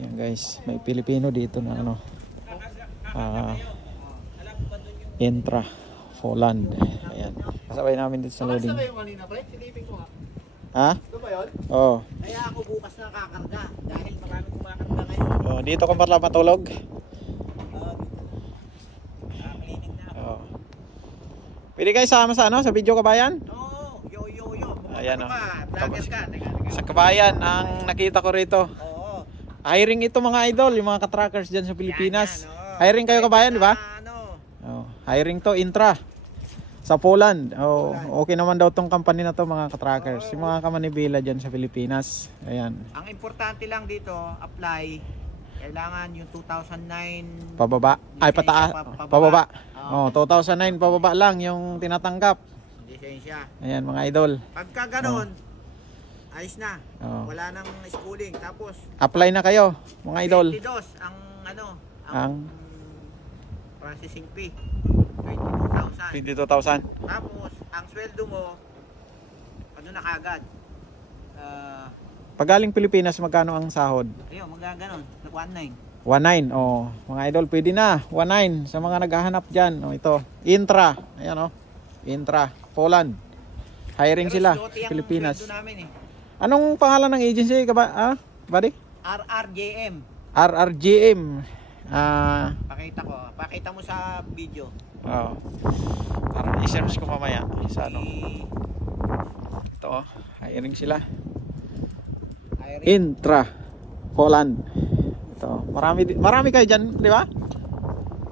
Yan guys, may Pilipino dito na ano. Intra Poland. Ayan. Kasabay namin dito sa loading. Ha? Ito ba yun? Oo. Kaya ako bukas na kakarga dahil marami kumakarga ngayon. Oh, dito ka pala matulog? Cleaning na. Oo. Pwede kayo sama sa ano, sa video kabayan? Oo, yo. Ayan, Vlogger ka. Teka. Sa kabayan ang nakita ko rito. Oo. Hiring ito mga idol, yung mga ka-trackers dyan sa Pilipinas. Yan, Hiring kayo kabayan, di ba? Ano? Oh, hiring to Intra sa Poland. Oh, okay naman daw tong company na to mga ka-trackers. Yung mga kamanibila dyan sa Pilipinas. Ayan. Ang importante lang dito, apply. Kailangan yung 2009 Pababa. Ay, pataas. Pababa. Oh, 2009 pababa lang yung tinatanggap. lisensya. Ayan mga idol. Pagka ganoon, ayos na. Oh. Wala nang schooling. Tapos Apply na kayo mga idol. 22 ang ano, Ang processing fee. 22,000. 22,000. Tapos ang sweldo mo ano na kagad. Pag galing Pilipinas magkano ang sahod? Ayun, magaganon, 19. 19. Oh, mga idol, pwede na. 19 sa mga naghahanap diyan. Oh, ito. Intra. Ayan oh. Intra, Poland. Hiring sila sa Pilipinas. Namin, eh. Anong pangalan ng agency ka ba? Ah, buddy? RRJM. RRGM. Pakita mo sa video. Oh. Para i-search ko mamaya sa ano. Ito oh, hiring sila. Intra Poland. Ito, marami kayo diyan, di ba?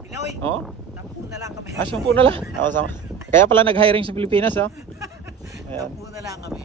Pinoy. Oh. 10 na lang kami. 10 na lang. Oh, sama. Kaya pala nag-hiring sa Pilipinas, oh. Ayan. 10 na lang kami.